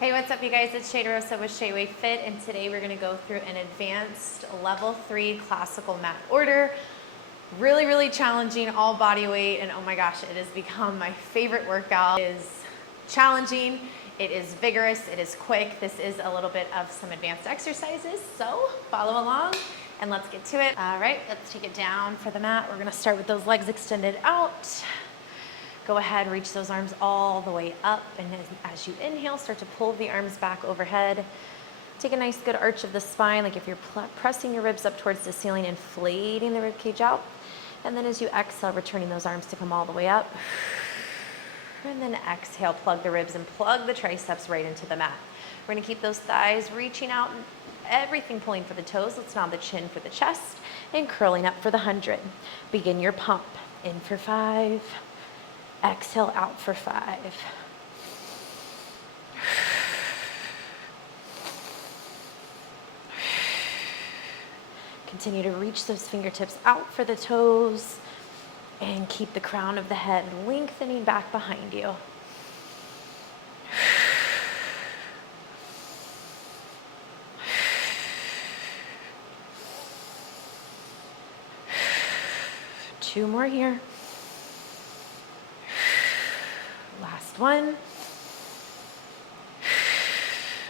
Hey, what's up you guys? It's Shea with Shea Fit, and today we're gonna go through an advanced level 3 classical mat order. Really, really challenging, all body weight, and oh my gosh, it has become my favorite workout. It is challenging, it is vigorous, it is quick. This is a little bit of some advanced exercises, so follow along and let's get to it. All right, let's take it down for the mat. We're gonna start with those legs extended out. Go ahead, reach those arms all the way up, and as you inhale, start to pull the arms back overhead. Take a nice good arch of the spine, like if you're pressing your ribs up towards the ceiling, inflating the rib cage out. And then as you exhale, returning those arms to come all the way up. And then exhale, plug the ribs and plug the triceps right into the mat. We're gonna keep those thighs reaching out, everything pulling for the toes. Let's nod the chin for the chest and curling up for the 100. Begin your pump. In for 5. Exhale out for 5. Continue to reach those fingertips out for the toes and keep the crown of the head lengthening back behind you. Two more here. Last one.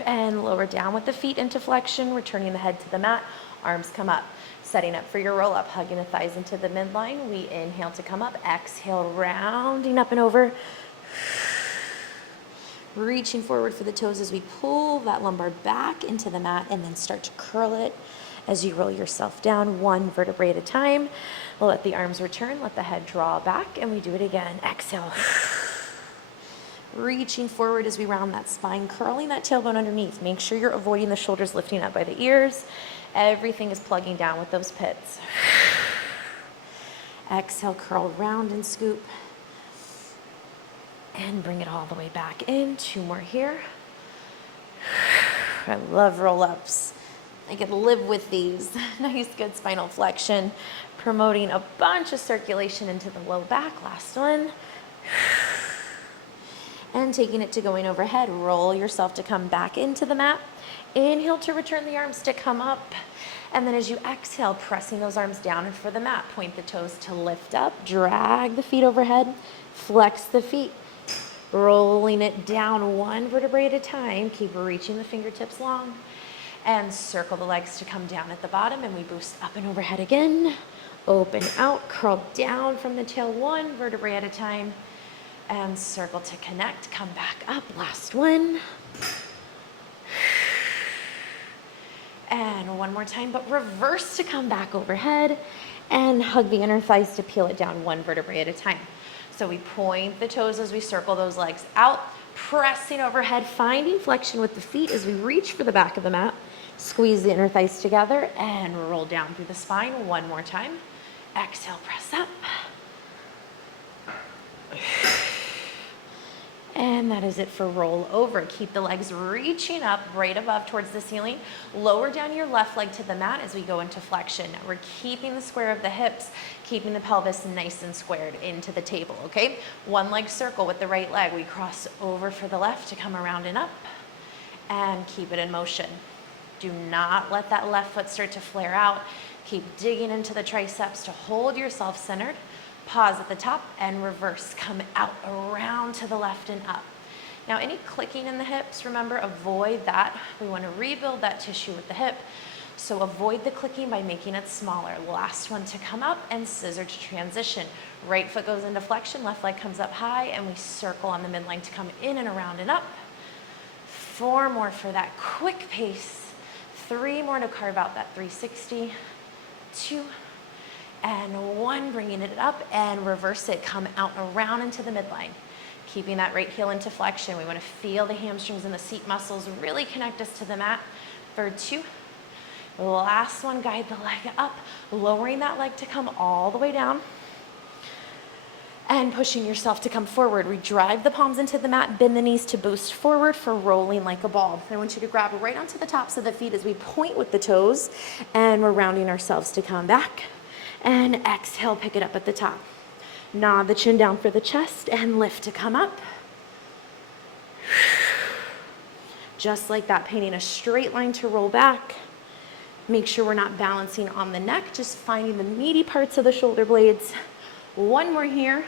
And lower down with the feet into flexion, returning the head to the mat. Arms come up. Setting up for your roll up, hugging the thighs into the midline. We inhale to come up. Exhale, rounding up and over. Reaching forward for the toes as we pull that lumbar back into the mat and then start to curl it as you roll yourself down, one vertebrae at a time. We'll let the arms return, let the head draw back, and we do it again. Exhale. Reaching forward as we round that spine, curling that tailbone underneath. Make sure you're avoiding the shoulders lifting up by the ears. Everything is plugging down with those pits. Exhale, curl round and scoop. And bring it all the way back in. Two more here. I love roll-ups. I could live with these. Nice, good spinal flexion, promoting a bunch of circulation into the low back. Last one. And taking it to going overhead, roll yourself to come back into the mat. Inhale to return the arms to come up. And then as you exhale, pressing those arms down and for the mat, point the toes to lift up, drag the feet overhead, flex the feet, rolling it down one vertebrae at a time. Keep reaching the fingertips long and circle the legs to come down at the bottom, and we boost up and overhead again. Open out, curl down from the tail one vertebrae at a time. And circle to connect, come back up, last one. And one more time, but reverse to come back overhead and hug the inner thighs to peel it down one vertebrae at a time. So we point the toes as we circle those legs out, pressing overhead, finding flexion with the feet as we reach for the back of the mat. Squeeze the inner thighs together and roll down through the spine one more time. Exhale, press up. And that is it for roll over. Keep the legs reaching up right above towards the ceiling. Lower down your left leg to the mat as we go into flexion. Now we're keeping the square of the hips, keeping the pelvis nice and squared into the table, okay? One leg circle with the right leg. We cross over for the left to come around and up and keep it in motion. Do not let that left foot start to flare out. Keep digging into the triceps to hold yourself centered. Pause at the top and reverse. Come out around to the left and up. Now any clicking in the hips, remember, avoid that. We want to rebuild that tissue with the hip. So avoid the clicking by making it smaller. Last one to come up and scissor to transition. Right foot goes into flexion, left leg comes up high, and we circle on the midline to come in and around and up. 4 more for that quick pace. 3 more to carve out that 360. 2 and 1, bringing it up and reverse it. Come out around into the midline. Keeping that right heel into flexion. We want to feel the hamstrings and the seat muscles really connect us to the mat. For 2. Last one, guide the leg up, lowering that leg to come all the way down. And pushing yourself to come forward. We drive the palms into the mat, bend the knees to boost forward for rolling like a ball. I want you to grab right onto the tops of the feet as we point with the toes, and we're rounding ourselves to come back. And exhale, pick it up at the top. Nod the chin down for the chest and lift to come up. Just like that, painting a straight line to roll back. Make sure we're not balancing on the neck, just finding the meaty parts of the shoulder blades. One more here.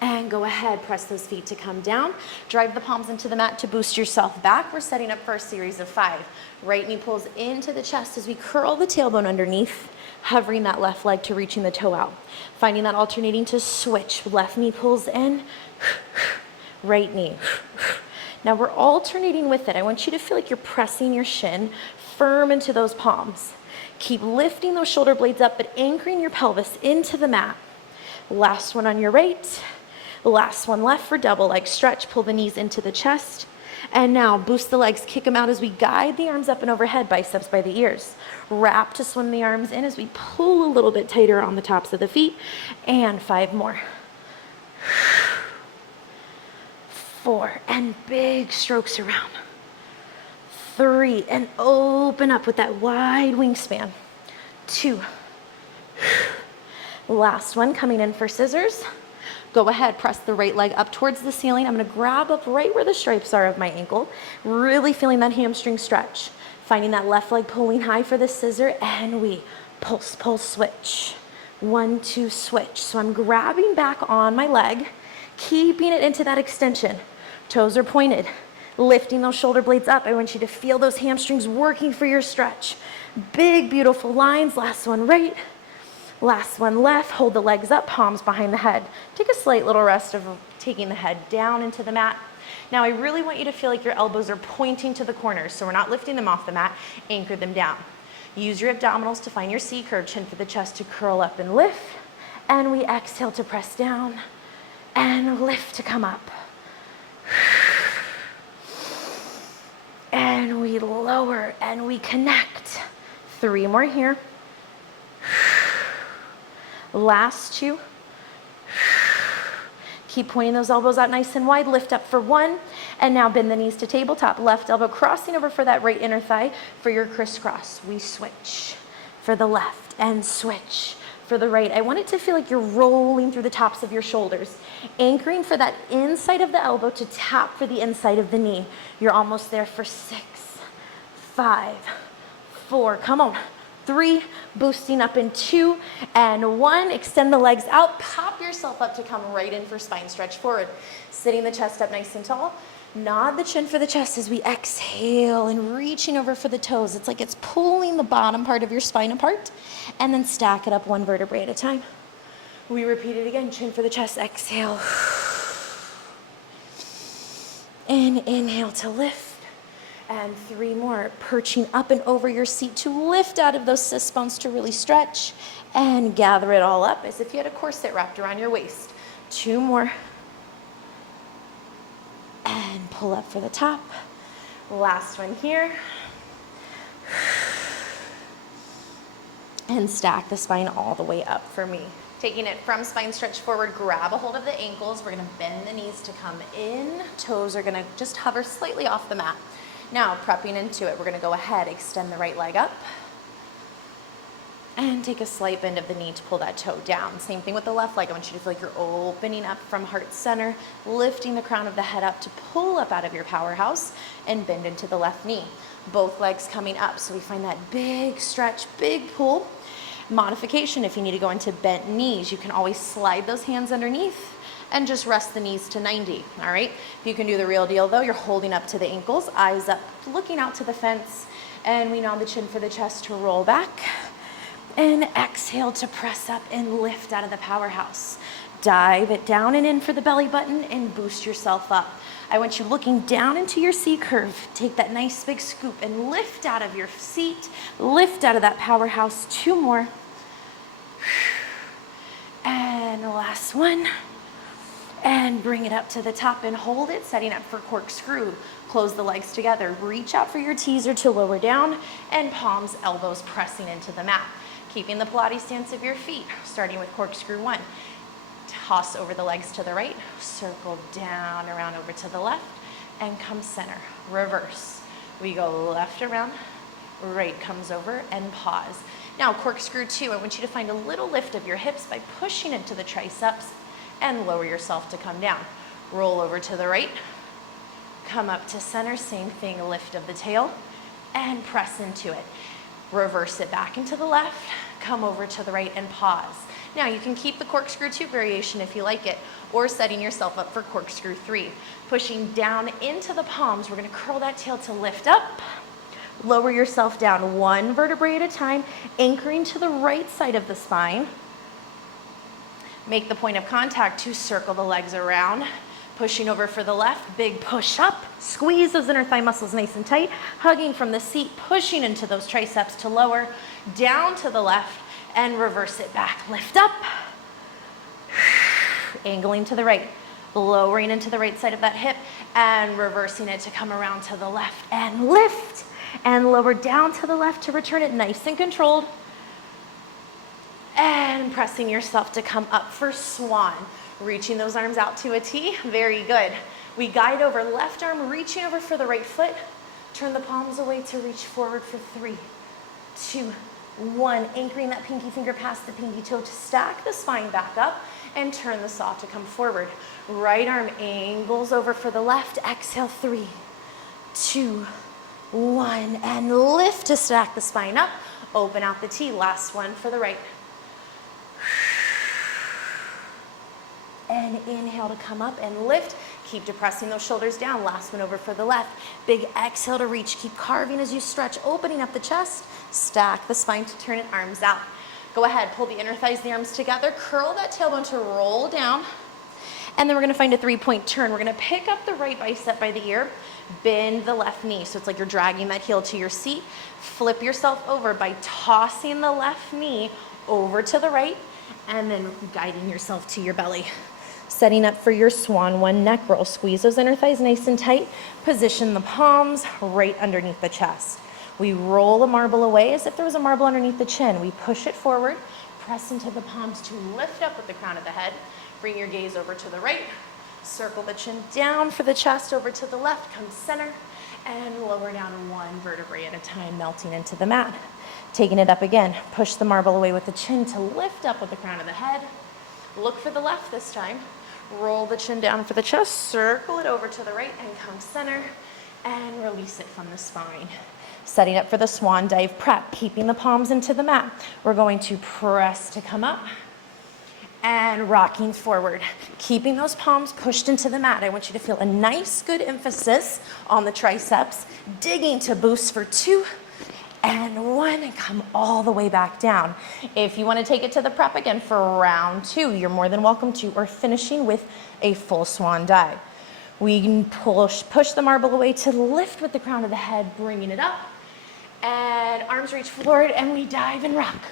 And go ahead, press those feet to come down. Drive the palms into the mat to boost yourself back. We're setting up for a series of 5. Right knee pulls into the chest as we curl the tailbone underneath, hovering that left leg to reaching the toe out. Finding that alternating to switch. Left knee pulls in, right knee. Now we're alternating with it. I want you to feel like you're pressing your shin firm into those palms. Keep lifting those shoulder blades up, but anchoring your pelvis into the mat. Last one on your right. Last one left for double leg stretch. Pull the knees into the chest. And now boost the legs, kick them out as we guide the arms up and overhead, biceps by the ears. Wrap to swim the arms in as we pull a little bit tighter on the tops of the feet. And 5 more. 4, and big strokes around. 3, and open up with that wide wingspan. 2. Last one, coming in for scissors. Go ahead, press the right leg up towards the ceiling. I'm gonna grab up right where the stripes are of my ankle, really feeling that hamstring stretch. Finding that left leg pulling high for the scissor, and we pulse, pulse, switch. 1, 2, switch. So I'm grabbing back on my leg, keeping it into that extension. Toes are pointed, lifting those shoulder blades up. I want you to feel those hamstrings working for your stretch. Big, beautiful lines. Last one right, last one left. Hold the legs up, palms behind the head. Take a slight little rest of taking the head down into the mat. Now I really want you to feel like your elbows are pointing to the corners, so we're not lifting them off the mat. Anchor them down. Use your abdominals to find your C curve, chin for the chest to curl up and lift. And we exhale to press down and lift to come up. And we lower and we connect. 3 more here. Last 2. Keep pointing those elbows out nice and wide. Lift up for 1. And now bend the knees to tabletop. Left elbow crossing over for that right inner thigh for your crisscross. We switch for the left and switch for the right. I want it to feel like you're rolling through the tops of your shoulders, anchoring for that inside of the elbow to tap for the inside of the knee. You're almost there for 6, 5, 4, come on, 3, boosting up in 2, and 1. Extend the legs out, pop yourself up to come right in for spine stretch forward. Sitting the chest up nice and tall. Nod the chin for the chest as we exhale and reaching over for the toes. It's like it's pulling the bottom part of your spine apart, and then stack it up 1 vertebrae at a time. We repeat it again, chin for the chest, exhale. And inhale to lift. And 3 more, perching up and over your seat to lift out of those sis bones to really stretch. And gather it all up as if you had a corset wrapped around your waist. 2 more. And pull up for the top. Last one here. And stack the spine all the way up for me. Taking it from spine stretch forward, grab a hold of the ankles. We're gonna bend the knees to come in. Toes are gonna just hover slightly off the mat. Now, prepping into it, we're gonna go ahead, extend the right leg up. And take a slight bend of the knee to pull that toe down. Same thing with the left leg. I want you to feel like you're opening up from heart center, lifting the crown of the head up to pull up out of your powerhouse and bend into the left knee. Both legs coming up, so we find that big stretch, big pull. Modification, if you need to go into bent knees, you can always slide those hands underneath and just rest the knees to 90, all right? If you can do the real deal though, you're holding up to the ankles, eyes up, looking out to the fence, and we nod the chin for the chest to roll back. And exhale to press up and lift out of the powerhouse. Dive it down and in for the belly button and boost yourself up. I want you looking down into your C curve. Take that nice big scoop and lift out of your seat. Lift out of that powerhouse. 2 more. And last one. And bring it up to the top and hold it, setting up for corkscrew. Close the legs together. Reach out for your teaser to lower down and palms, elbows pressing into the mat. Keeping the Pilates stance of your feet, starting with corkscrew 1. Toss over the legs to the right, circle down, around over to the left, and come center, reverse. We go left around, right comes over, and pause. Now corkscrew 2, I want you to find a little lift of your hips by pushing into the triceps and lower yourself to come down. Roll over to the right, come up to center, same thing, lift of the tail, and press into it. Reverse it back into the left, come over to the right and pause. Now you can keep the corkscrew 2 variation if you like it, or setting yourself up for corkscrew 3. Pushing down into the palms, we're gonna curl that tail to lift up, lower yourself down 1 vertebrae at a time, anchoring to the right side of the spine. Make the point of contact to circle the legs around, pushing over for the left, big push up, squeeze those inner thigh muscles nice and tight, hugging from the seat, pushing into those triceps to lower, down to the left, and reverse it back. Lift up, angling to the right, lowering into the right side of that hip, and reversing it to come around to the left, and lift, and lower down to the left to return it nice and controlled, and pressing yourself to come up for swan. Reaching those arms out to a T, very good. We guide over, left arm reaching over for the right foot, turn the palms away to reach forward for 3, 2, 1, anchoring that pinky finger past the pinky toe to stack the spine back up and turn the saw to come forward. Right arm angles over for the left, exhale, 3, 2, 1, and lift to stack the spine up, open out the T, last one for the right. And inhale to come up and lift. Keep depressing those shoulders down. Last one over for the left. Big exhale to reach. Keep carving as you stretch, opening up the chest. Stack the spine to turn it, arms out. Go ahead, pull the inner thighs, the arms together. Curl that tailbone to roll down. And then we're gonna find a 3-point turn. We're gonna pick up the right bicep by the ear, bend the left knee. So it's like you're dragging that heel to your seat. Flip yourself over by tossing the left knee over to the right and then guiding yourself to your belly. Setting up for your swan 1 neck roll. Squeeze those inner thighs nice and tight. Position the palms right underneath the chest. We roll a marble away as if there was a marble underneath the chin. We push it forward, press into the palms to lift up with the crown of the head. Bring your gaze over to the right. Circle the chin down for the chest, over to the left. Come center and lower down 1 vertebrae at a time, melting into the mat. Taking it up again. Push the marble away with the chin to lift up with the crown of the head. Look for the left this time. Roll the chin down for the chest, circle it over to the right and come center and release it from the spine. Setting up for the swan dive prep, keeping the palms into the mat. We're going to press to come up and rocking forward. Keeping those palms pushed into the mat. I want you to feel a nice, good emphasis on the triceps. Digging to boost for 2 and 1, and come all the way back down. If you want to take it to the prep again for round 2, you're more than welcome to, or finishing with a full swan dive. We can push the marble away to lift with the crown of the head, bringing it up, and arms reach forward, and we dive and rock.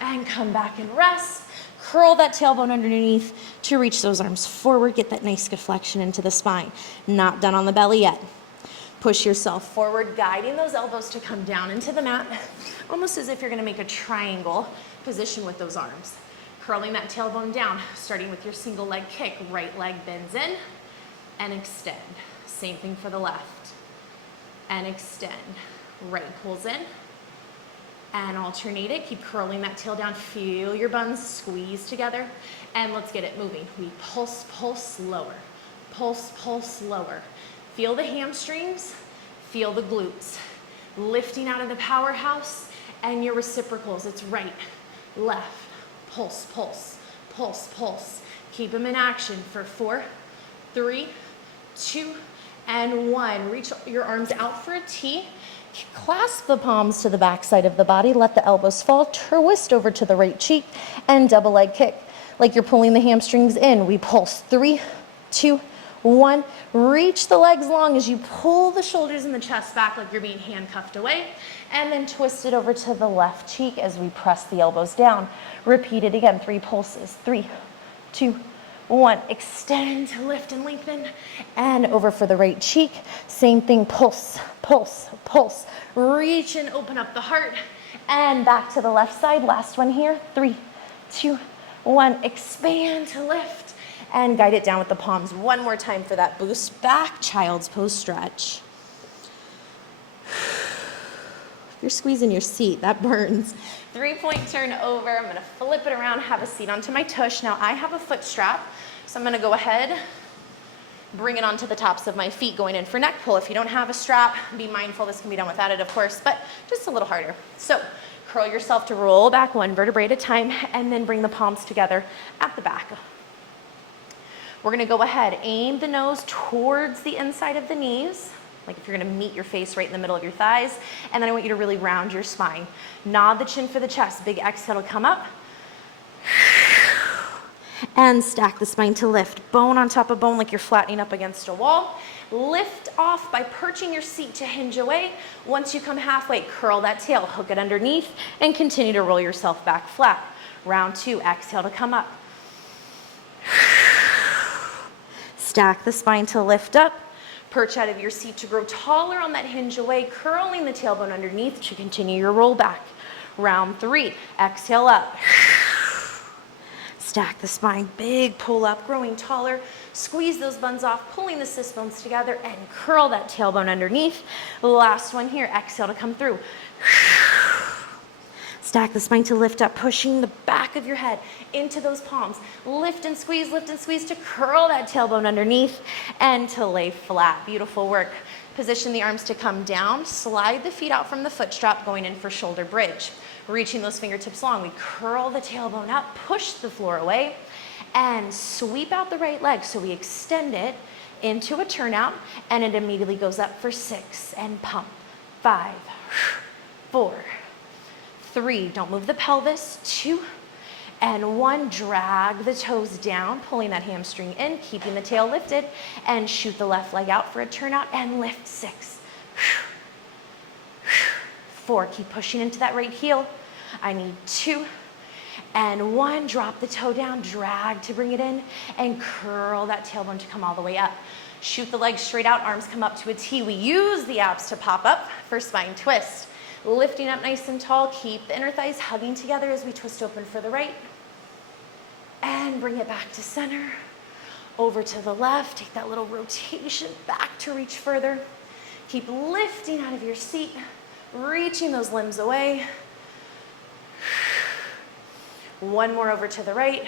And come back and rest. Curl that tailbone underneath to reach those arms forward. Get that nice good flexion into the spine. Not done on the belly yet. Push yourself forward, guiding those elbows to come down into the mat, almost as if you're gonna make a triangle position with those arms. Curling that tailbone down, starting with your single leg kick. Right leg bends in and extend. Same thing for the left. And extend. Right pulls in. And alternate it. Keep curling that tail down. Feel your buns squeeze together. And let's get it moving. We pulse, pulse, lower. Pulse, pulse, lower. Feel the hamstrings. Feel the glutes. Lifting out of the powerhouse. And your reciprocals. It's right, left, pulse, pulse, pulse, pulse. Keep them in action for 4, 3, 2, and 1. Reach your arms out for a T. Clasp the palms to the back side of the body. Let the elbows fall. Twist over to the right cheek and double leg kick. Like you're pulling the hamstrings in. We pulse. 3, 2, 1. Reach the legs long as you pull the shoulders and the chest back like you're being handcuffed away. And then twist it over to the left cheek as we press the elbows down. Repeat it again. 3 pulses. 3, 2, 1. Extend to lift and lengthen. And over for the right cheek. Same thing. Pulse, pulse, pulse. Reach and open up the heart. And back to the left side. Last one here. 3, 2, 1. Expand to lift. And guide it down with the palms. One more time for that boost. Back child's pose stretch. You're squeezing your seat. That burns. 3-point turn over. I'm going to flip it around, have a seat onto my tush. Now I have a foot strap. So I'm gonna go ahead, bring it onto the tops of my feet, going in for neck pull. If you don't have a strap, be mindful, this can be done without it, of course, but just a little harder. So curl yourself to roll back one vertebrae at a time, and then bring the palms together at the back. We're gonna go ahead, aim the nose towards the inside of the knees, like if you're gonna meet your face right in the middle of your thighs, and then I want you to really round your spine. Nod the chin for the chest, big exhale to come up. And stack the spine to lift, bone on top of bone like you're flattening up against a wall. Lift off by perching your seat to hinge away. Once you come halfway, curl that tail, hook it underneath, and continue to roll yourself back flat. Round two, exhale to come up. Stack the spine to lift up. Perch out of your seat to grow taller on that hinge away, curling the tailbone underneath to continue your roll back. Round three, exhale up. Stack the spine, big pull up, growing taller. Squeeze those buns off, pulling the sit bones together, and curl that tailbone underneath. Last one here, exhale to come through. Stack the spine to lift up, pushing the back of your head into those palms. Lift and squeeze to curl that tailbone underneath and to lay flat. Beautiful work. Position the arms to come down. Slide the feet out from the foot strap, going in for shoulder bridge. Reaching those fingertips long, we curl the tailbone up, push the floor away, and sweep out the right leg. So we extend it into a turnout, and it immediately goes up for 6, and pump. 5, 4, 3, don't move the pelvis, 2, and 1, drag the toes down, pulling that hamstring in, keeping the tail lifted, and shoot the left leg out for a turnout, and lift. 6, 4, keep pushing into that right heel. I need 2, and 1, drop the toe down, drag to bring it in, and curl that tailbone to come all the way up. Shoot the legs straight out, arms come up to a T. We use the abs to pop up for spine twist. Lifting up nice and tall, keep the inner thighs hugging together as we twist open for the right. And bring it back to center. Over to the left, take that little rotation back to reach further. Keep lifting out of your seat, reaching those limbs away. 1 more over to the right.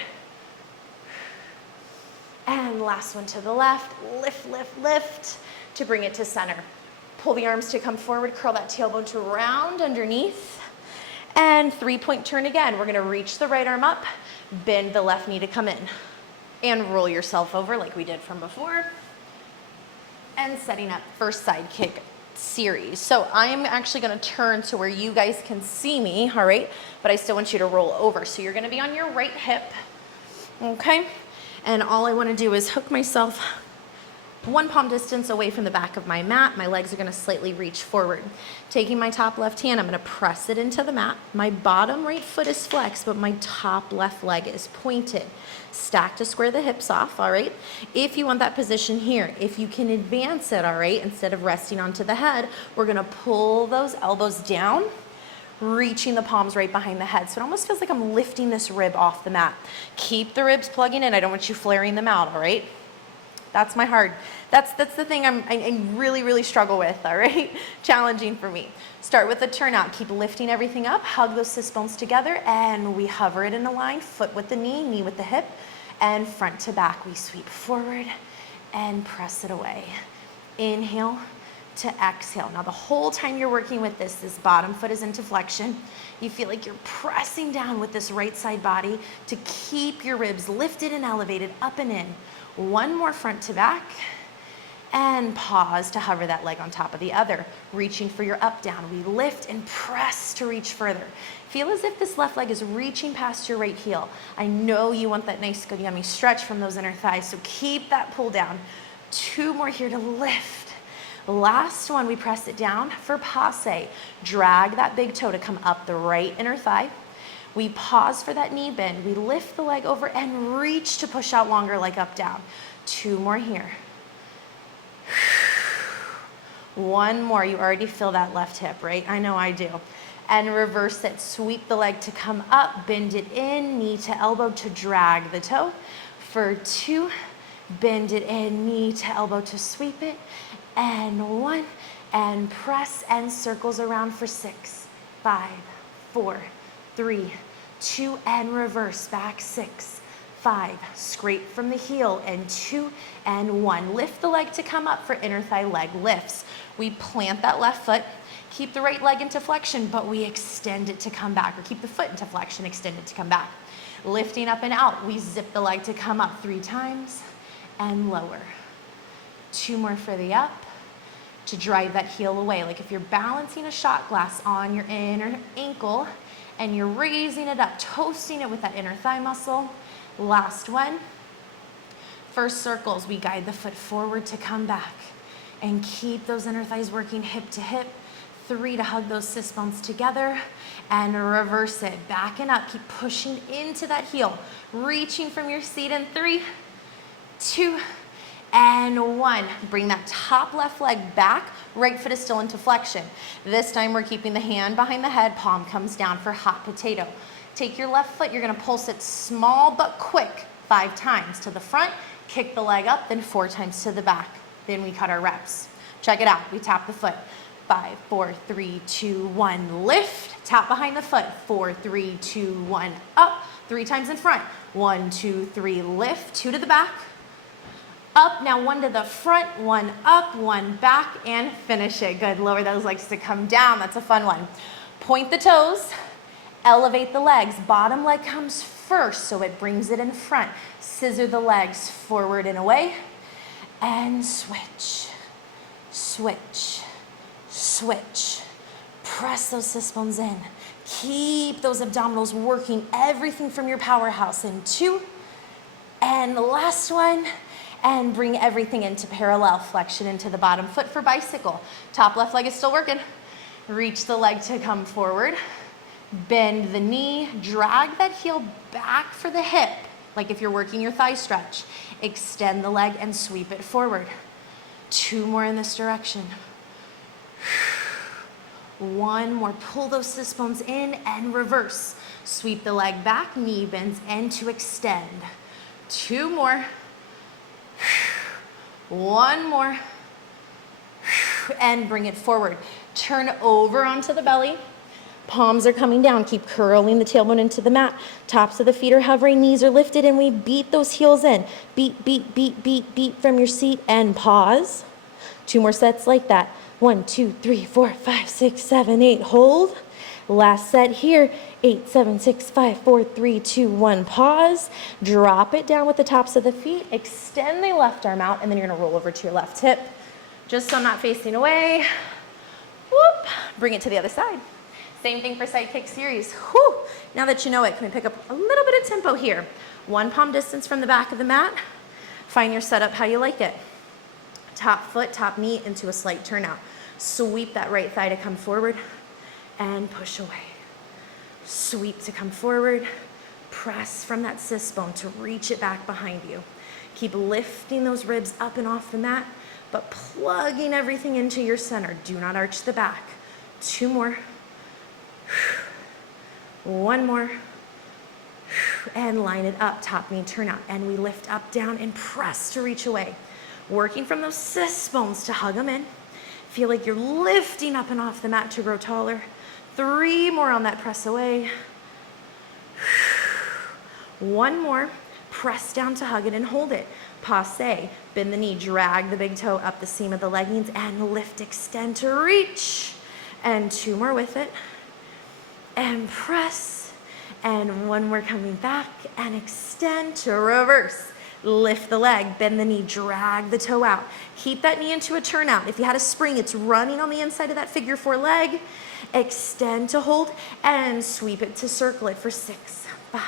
And last one to the left. Lift, lift, lift to bring it to center. Pull the arms to come forward, curl that tailbone to round underneath. And 3-point turn again. We're gonna reach the right arm up, bend the left knee to come in. And roll yourself over like we did from before. And setting up first side kick series. So I'm actually gonna turn to where you guys can see me, all right? But I still want you to roll over. So you're gonna be on your right hip, okay? And all I wanna do is hook myself 1 palm distance away from the back of my mat. My legs are gonna slightly reach forward. Taking my top left hand, I'm gonna press it into the mat. My bottom right foot is flexed, but my top left leg is pointed. Stack to square the hips off, all right? If you want that position here, if you can advance it, all right, instead of resting onto the head, we're gonna pull those elbows down, reaching the palms right behind the head. So it almost feels like I'm lifting this rib off the mat. Keep the ribs plugging in. I don't want you flaring them out, all right? That's my hard. That's the thing I really, really struggle with, all right? Challenging for me. Start with the turnout. Keep lifting everything up. Hug those sit bones together, and we hover it in a line. Foot with the knee, knee with the hip, and front to back. We sweep forward and press it away. Inhale to exhale. Now the whole time you're working with this bottom foot is into flexion. You feel like you're pressing down with this right side body to keep your ribs lifted and elevated up and in. 1 more front to back, and pause to hover that leg on top of the other, reaching for your up down. We lift and press to reach further. Feel as if this left leg is reaching past your right heel. I know you want that nice, good, yummy stretch from those inner thighs, so keep that pull down. 2 more here to lift. Last one, we press it down for passe. Drag that big toe to come up the right inner thigh. We pause for that knee bend. We lift the leg over and reach to push out longer, like up, down. 2 more here. 1 more. You already feel that left hip, right? I know I do. And reverse it. Sweep the leg to come up, bend it in, knee to elbow to drag the toe. For 2, bend it in, knee to elbow to sweep it. And 1, and press and circles around for 6, 5, 4, 3, 2, and reverse back. 6, 5, scrape from the heel, and 2, and 1. Lift the leg to come up for inner thigh leg lifts. We plant that left foot, keep the right leg into flexion, but we extend it to come back, or keep the foot into flexion, extend it to come back. Lifting up and out, we zip the leg to come up 3 times and lower. 2 more for the up to drive that heel away. Like if you're balancing a shot glass on your inner ankle and you're raising it up, toasting it with that inner thigh muscle. Last one. First circles, we guide the foot forward to come back and keep those inner thighs working hip to hip. 3 to hug those sit bones together and reverse it. Backing up, keep pushing into that heel, reaching from your seat in 3, 2, and 1. Bring that top left leg back, right foot is still into flexion. This time we're keeping the hand behind the head, palm comes down for hot potato. Take your left foot, you're gonna pulse it small but quick 5 times to the front, kick the leg up, then 4 times to the back. Then we cut our reps. Check it out, we tap the foot. 5, 4, 3, 2, 1, lift, tap behind the foot, 4, 3, 2, 1, up, 3 times in front, 1, 2, 3, lift, 2 to the back, up, now 1 to the front, 1 up, 1 back, and finish it. Good, lower those legs to come down, that's a fun one. Point the toes, elevate the legs, bottom leg comes first, so it brings it in front. Scissor the legs forward and away, and switch, switch, switch. Press those sit bones in. Keep those abdominals working, everything from your powerhouse in 2, and the last one, and bring everything into parallel flexion into the bottom foot for bicycle. Top left leg is still working. Reach the leg to come forward. Bend the knee, drag that heel back for the hip, like if you're working your thigh stretch. Extend the leg and sweep it forward. 2 more in this direction. 1 more, pull those sit bones in and reverse. Sweep the leg back, knee bends, and to extend. 2 more. 1 more. And bring it forward. Turn over onto the belly. Palms are coming down. Keep curling the tailbone into the mat. Tops of the feet are hovering, knees are lifted, and we beat those heels in. Beat, beat, beat, beat, beat from your seat and pause. 2 more sets like that. 1, 2, 3, 4, 5, 6, 7, 8. Hold. Last set here. 8, 7, 6, 5, 4, 3, 2, 1. Pause. Drop it down with the tops of the feet. Extend the left arm out, and then you're going to roll over to your left hip. Just so I'm not facing away. Whoop. Bring it to the other side. Same thing for side kick series. Whew. Now that you know it, can we pick up a little bit of tempo here? 1 palm distance from the back of the mat. Find your setup how you like it. Top foot, top knee into a slight turnout. Sweep that right thigh to come forward and push away. Sweep to come forward. Press from that sit bone to reach it back behind you. Keep lifting those ribs up and off the mat, but plugging everything into your center. Do not arch the back. 2 more. 1 more. And line it up, top knee turnout. And we lift up, down, and press to reach away. Working from those sit bones to hug them in. Feel like you're lifting up and off the mat to grow taller. 3 more on that press away. 1 more. Press down to hug it and hold it. Passe. Bend the knee, drag the big toe up the seam of the leggings, and lift, extend to reach. And 2 more with it. And press. And 1 more coming back, and extend to reverse. Lift the leg, bend the knee, drag the toe out. Keep that knee into a turnout. If you had a spring, it's running on the inside of that figure 4 leg. Extend to hold, and sweep it to circle it for 6, 5,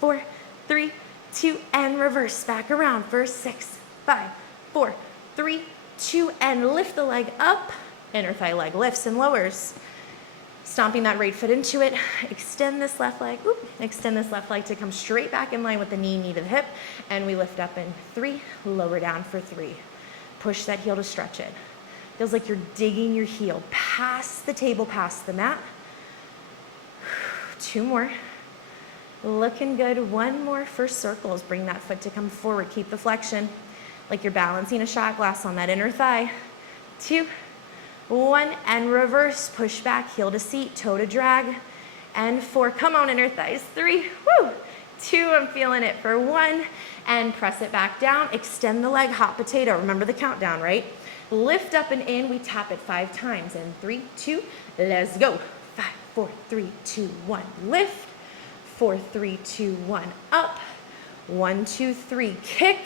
4, 3, 2, and reverse back around for 6, 5, 4, 3, 2, and lift the leg up. Inner thigh leg lifts and lowers. Stomping that right foot into it. Extend this left leg. Extend this left leg to come straight back in line with the knee to the hip. And we lift up in 3, lower down for 3. Push that heel to stretch it. Feels like you're digging your heel past the table, past the mat. 2 more. Looking good. 1 more for circles. Bring that foot to come forward. Keep the flexion like you're balancing a shot glass on that inner thigh. 2, 1, and reverse. Push back, heel to seat, toe to drag. And 4, come on, inner thighs. 3, 2, I'm feeling it for 1, and press it back down. Extend the leg, hot potato. Remember the countdown, right? Lift up and in, we tap it 5 times. And 3, 2, let's go. 5, 4, 3, 2, 1, lift. 4, 3, 2, 1, up. 1, 2, 3, kick.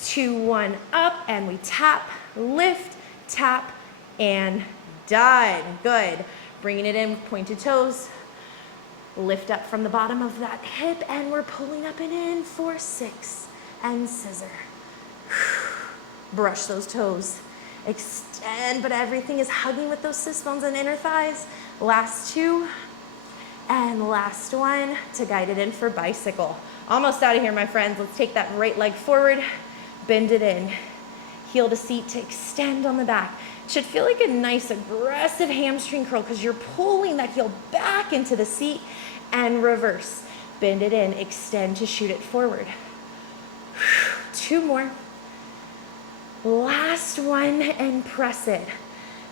2, 1, up, and we tap, lift, tap, and done. Good. Bringing it in with pointed toes. Lift up from the bottom of that hip, and we're pulling up and in for 6, and scissor. Brush those toes. Extend, but everything is hugging with those sits bones and inner thighs. Last 2, and last 1 to guide it in for bicycle. Almost out of here, my friends. Let's take that right leg forward, bend it in, heel to seat to extend on the back. It should feel like a nice aggressive hamstring curl because you're pulling that heel back into the seat, and reverse. Bend it in, extend to shoot it forward. 2 more. Last 1, and press it.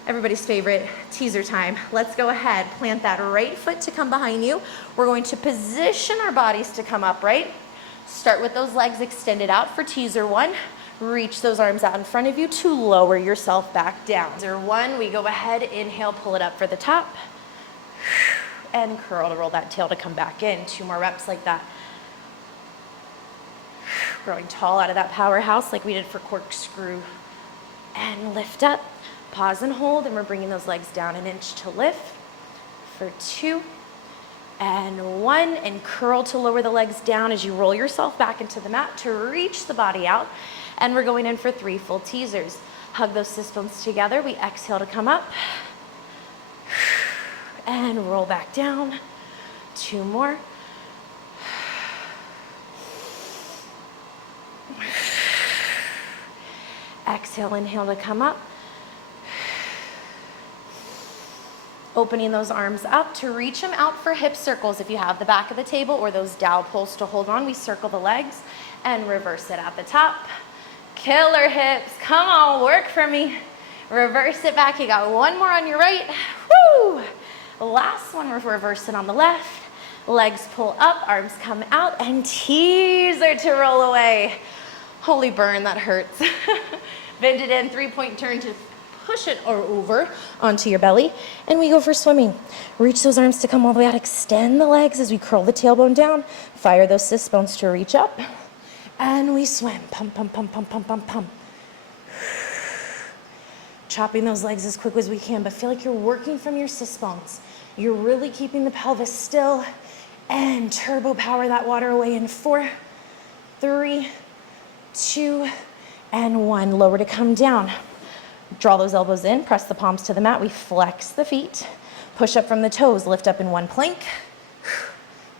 Everybody's favorite, teaser time. Let's go ahead, plant that right foot to come behind you. We're going to position our bodies to come upright. Start with those legs extended out for teaser 1. Reach those arms out in front of you to lower yourself back down. Teaser 1, we go ahead, inhale, pull it up for the top, and curl to roll that tail to come back in. 2 more reps like that. Growing tall out of that powerhouse like we did for corkscrew. And lift up, pause and hold, and we're bringing those legs down an inch to lift for 2, and 1, and curl to lower the legs down as you roll yourself back into the mat to reach the body out. And we're going in for 3 full teasers. Hug those sit bones together. We exhale to come up, and roll back down. 2 more. Exhale, inhale to come up. Opening those arms up to reach them out for hip circles. If you have the back of the table or those dowel poles to hold on, we circle the legs and reverse it at the top. Killer hips, come on, work for me. Reverse it back, you got 1 more on your right. Woo! Last one, we're reversing on the left. Legs pull up, arms come out, and teaser to roll away. Holy burn, that hurts. Bend it in, 3-point turn to push it or over onto your belly, and we go for swimming. Reach those arms to come all the way out, extend the legs as we curl the tailbone down, fire those sit bones to reach up, and we swim. Pump, pump, pump, pump, pump, pump, pump. Chopping those legs as quick as we can, but feel like you're working from your sit bones. You're really keeping the pelvis still, and turbo power that water away in 4, 3, 2, and 1. Lower to come down. Draw those elbows in, press the palms to the mat. We flex the feet, push up from the toes, lift up in 1 plank.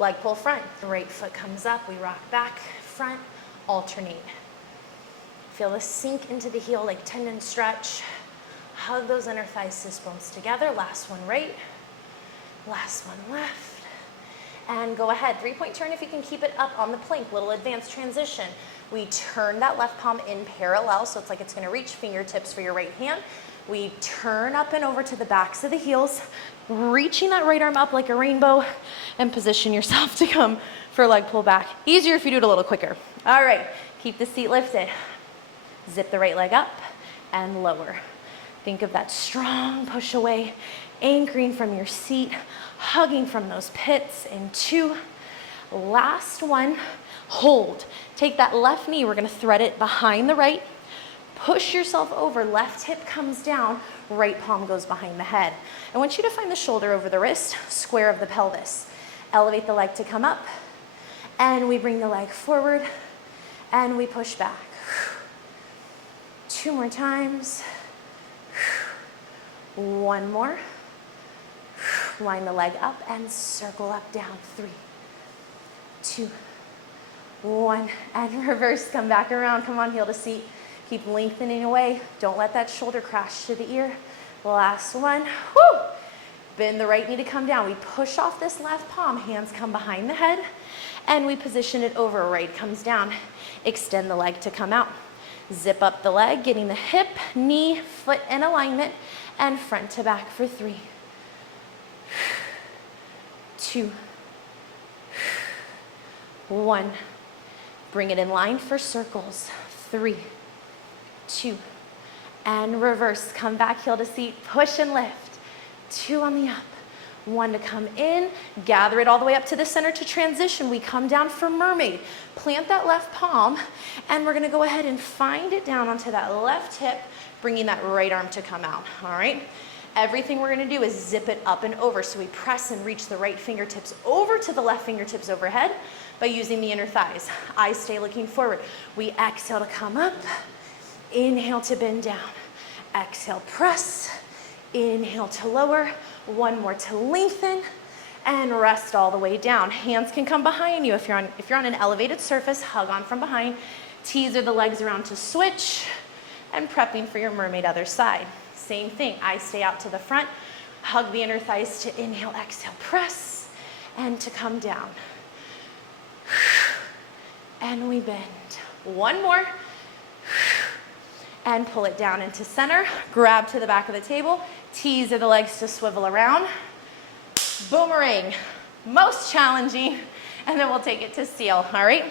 Leg pull front. The right foot comes up, we rock back, front, alternate. Feel the sink into the heel like tendon stretch. Hug those inner thigh sit bones together. Last one right, last one left. And go ahead, 3-point turn if you can keep it up on the plank, little advanced transition. We turn that left palm in parallel, so it's like it's gonna reach fingertips for your right hand. We turn up and over to the backs of the heels, reaching that right arm up like a rainbow, and position yourself to come for a leg pull back. Easier if you do it a little quicker. All right, keep the seat lifted. Zip the right leg up and lower. Think of that strong push away, anchoring from your seat, hugging from those pits in 2. Last one, hold. Take that left knee, we're gonna thread it behind the right. Push yourself over, left hip comes down, right palm goes behind the head. I want you to find the shoulder over the wrist, square of the pelvis. Elevate the leg to come up, and we bring the leg forward, and we push back. 2 more times. 1 more. Line the leg up and circle up, down. 3, 2, 1. And reverse, come back around. Come on, heel to seat. Keep lengthening away. Don't let that shoulder crash to the ear. Last one. Woo! Bend the right knee to come down. We push off this left palm. Hands come behind the head. And we position it over. Right comes down. Extend the leg to come out. Zip up the leg, getting the hip, knee, foot in alignment, and front to back for 3, 2, 1. Bring it in line for circles. 3, 2, and reverse. Come back, heel to seat, push and lift. 2 on the up. 1 to come in, gather it all the way up to the center to transition. We come down for mermaid. Plant that left palm, and we're gonna go ahead and find it down onto that left hip, bringing that right arm to come out, all right? Everything we're gonna do is zip it up and over. So we press and reach the right fingertips over to the left fingertips overhead by using the inner thighs. Eyes stay looking forward. We exhale to come up, inhale to bend down. Exhale, press, inhale to lower. 1 more to lengthen, and rest all the way down. Hands can come behind you. If you're on an elevated surface, hug on from behind. Teaser the legs around to switch, and prepping for your mermaid other side. Same thing, eyes stay out to the front. Hug the inner thighs to inhale, exhale, press, and to come down. And we bend. 1 more. And pull it down into center. Grab to the back of the table. Teaser the legs to swivel around. Boomerang. Most challenging. And then we'll take it to seal, all right?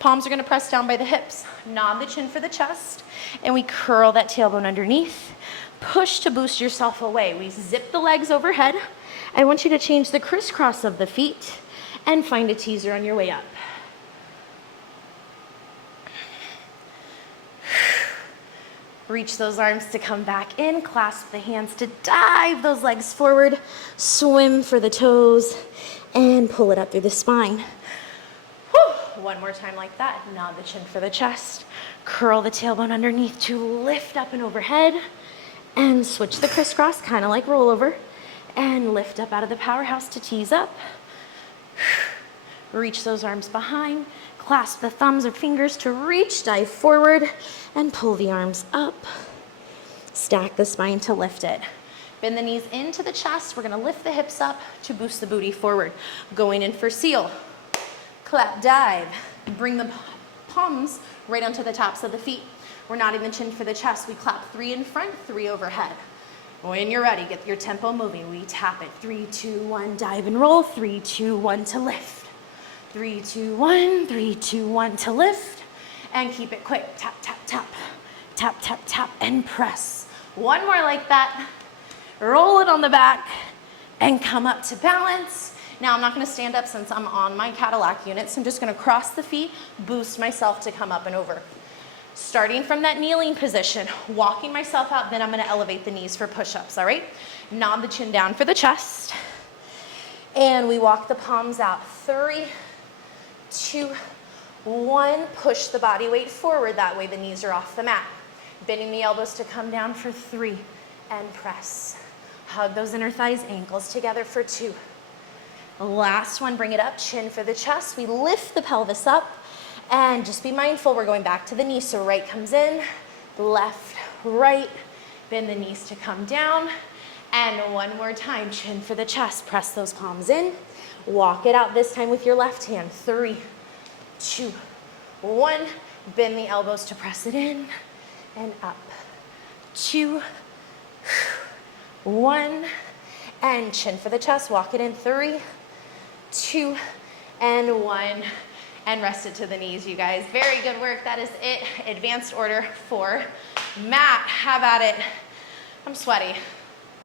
Palms are gonna press down by the hips. Nod the chin for the chest. And we curl that tailbone underneath. Push to boost yourself away. We zip the legs overhead. I want you to change the crisscross of the feet and find a teaser on your way up. Reach those arms to come back in, clasp the hands to dive those legs forward, swim for the toes, and pull it up through the spine. Whew. 1 more time like that. Nod the chin for the chest. Curl the tailbone underneath to lift up and overhead, and switch the crisscross, kind of like rollover, and lift up out of the powerhouse to tease up. Reach those arms behind. Clasp the thumbs or fingers to reach, dive forward, and pull the arms up. Stack the spine to lift it. Bend the knees into the chest. We're gonna lift the hips up to boost the booty forward. Going in for seal. Clap, dive. Bring the palms right onto the tops of the feet. We're nodding the chin for the chest. We clap 3 in front, 3 overhead. When you're ready, get your tempo moving. We tap it. 3, 2, 1, dive and roll. 3, 2, 1 to lift. 3, 2, 1, 3, 2, 1 to lift, and keep it quick. Tap, tap, tap, tap, tap, tap, and press. 1 more like that. Roll it on the back, and come up to balance. Now I'm not gonna stand up since I'm on my Cadillac unit, so I'm just gonna cross the feet, boost myself to come up and over. Starting from that kneeling position, walking myself out, then I'm gonna elevate the knees for push-ups, all right? Nod the chin down for the chest, and we walk the palms out. 3, 2, 1, push the body weight forward. That way the knees are off the mat. Bending the elbows to come down for 3, and press. Hug those inner thighs, ankles together for 2. Last one, bring it up, chin for the chest. We lift the pelvis up, and just be mindful, we're going back to the knee. So right comes in, left, right. Bend the knees to come down. And 1 more time, chin for the chest. Press those palms in. Walk it out this time with your left hand. 3, 2, 1. Bend the elbows to press it in and up. 2, 1. And chin for the chest. Walk it in. 3, 2, and 1. And rest it to the knees, you guys. Very good work. That is it. Advanced order for mat. Have at it. I'm sweaty.